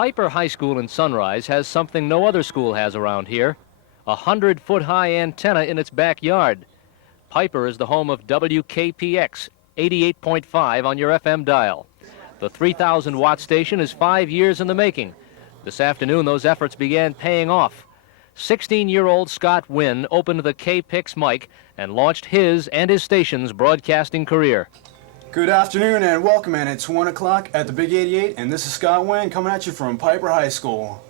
Piper High School in Sunrise has something no other school has around here, a 100-foot-high antenna in its backyard. Piper is the home of WKPX 88.5 on your FM dial. The 3,000-watt station is 5 years in the making. This afternoon, those efforts began paying off. 16-year-old Scott Wynn opened the K-Pix mic and launched his and his station's broadcasting career. Good afternoon and welcome in. It's 1 o'clock at the Big 88, and this is Scott Wynn coming at you from Piper High School.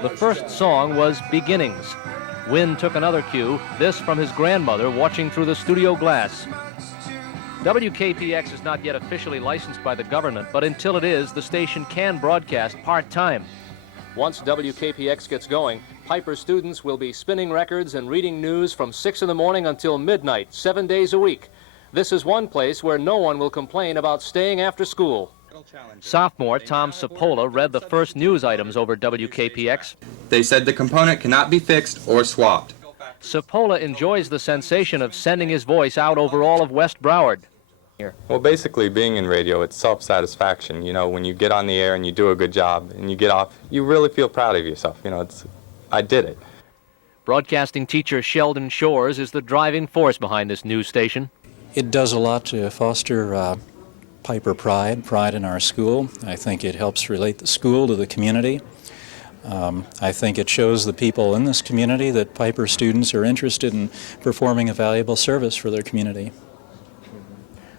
The first song was Beginnings. Wynn took another cue, this from his grandmother watching through the studio glass. WKPX is not yet officially licensed by the government, but until it is, the station can broadcast part-time. Once WKPX gets going, Piper students will be spinning records and reading news from 6 in the morning until midnight, 7 days a week. This is one place where no one will complain about staying after school. Sophomore Tom Cipolla read the first news items over WKPX. They said the component cannot be fixed or swapped. Cipolla enjoys the sensation of sending his voice out over all of West Broward. Well, basically, being in radio, it's self-satisfaction. You know, when you get on the air and you do a good job and you get off, you really feel proud of yourself. You know, I did it. Broadcasting teacher Sheldon Shores is the driving force behind this news station. It does a lot to foster Piper pride in our school. I think it helps relate the school to the community. I think it shows the people in this community that Piper students are interested in performing a valuable service for their community.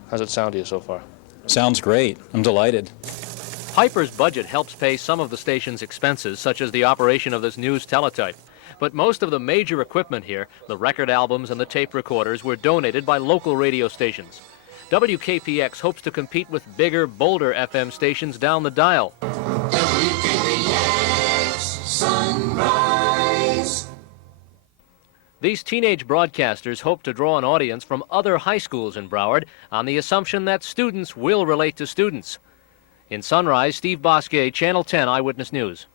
How's it sound to you so far? Sounds great. I'm delighted. Piper's budget helps pay some of the station's expenses, such as the operation of this news teletype. But most of the major equipment here, the record albums and the tape recorders, were donated by local radio stations. WKPX hopes to compete with bigger, bolder FM stations down the dial. WKPX Sunrise. These teenage broadcasters hope to draw an audience from other high schools in Broward on the assumption that students will relate to students. In Sunrise, Steve Bosquet, Channel 10 Eyewitness News.